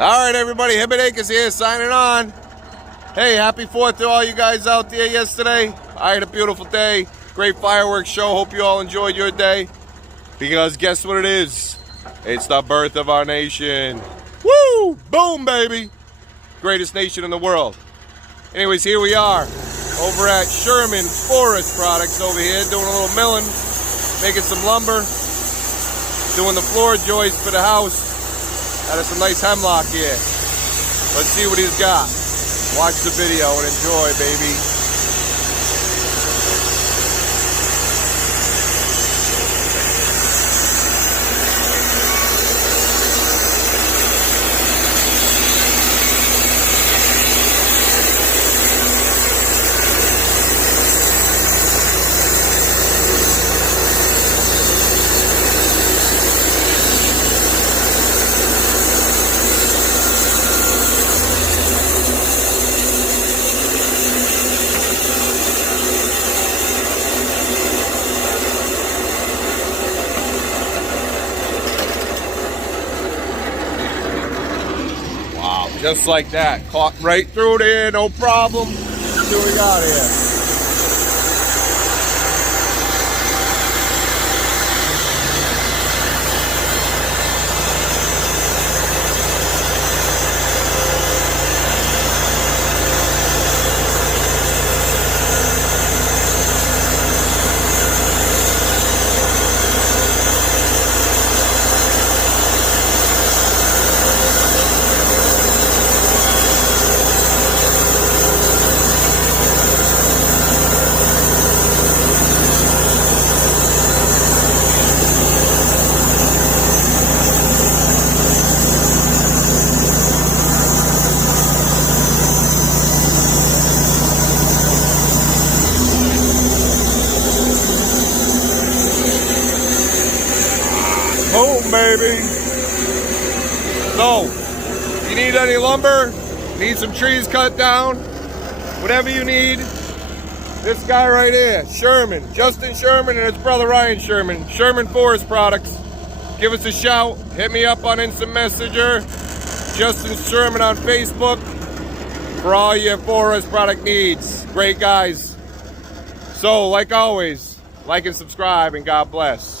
All right, everybody, Hibidakis here, signing on. Hey, happy 4th to all you guys out there yesterday. I had a beautiful day, great fireworks show. Hope you all enjoyed your day. Because guess what it is? It's the birth of our nation. Woo! Boom, baby! Greatest nation in the world. Anyways, here we are over at Sherman Forest Products over here, doing a little milling, making some lumber, doing the floor joist for the house. Out of some nice hemlock here. Let's see what he's got. Watch the video and enjoy, baby. Just like that, caught right through there, no problem. Let's see what we got here. Boom, baby. So, if you need any lumber, need some trees cut down, whatever you need, this guy right here, Sherman, Justin Sherman and his brother Ryan Sherman, Sherman Forest Products. Give us a shout. Hit me up on Instant Messenger, Justin Sherman on Facebook for all your forest product needs. Great guys. So, like always, like and subscribe, and God bless.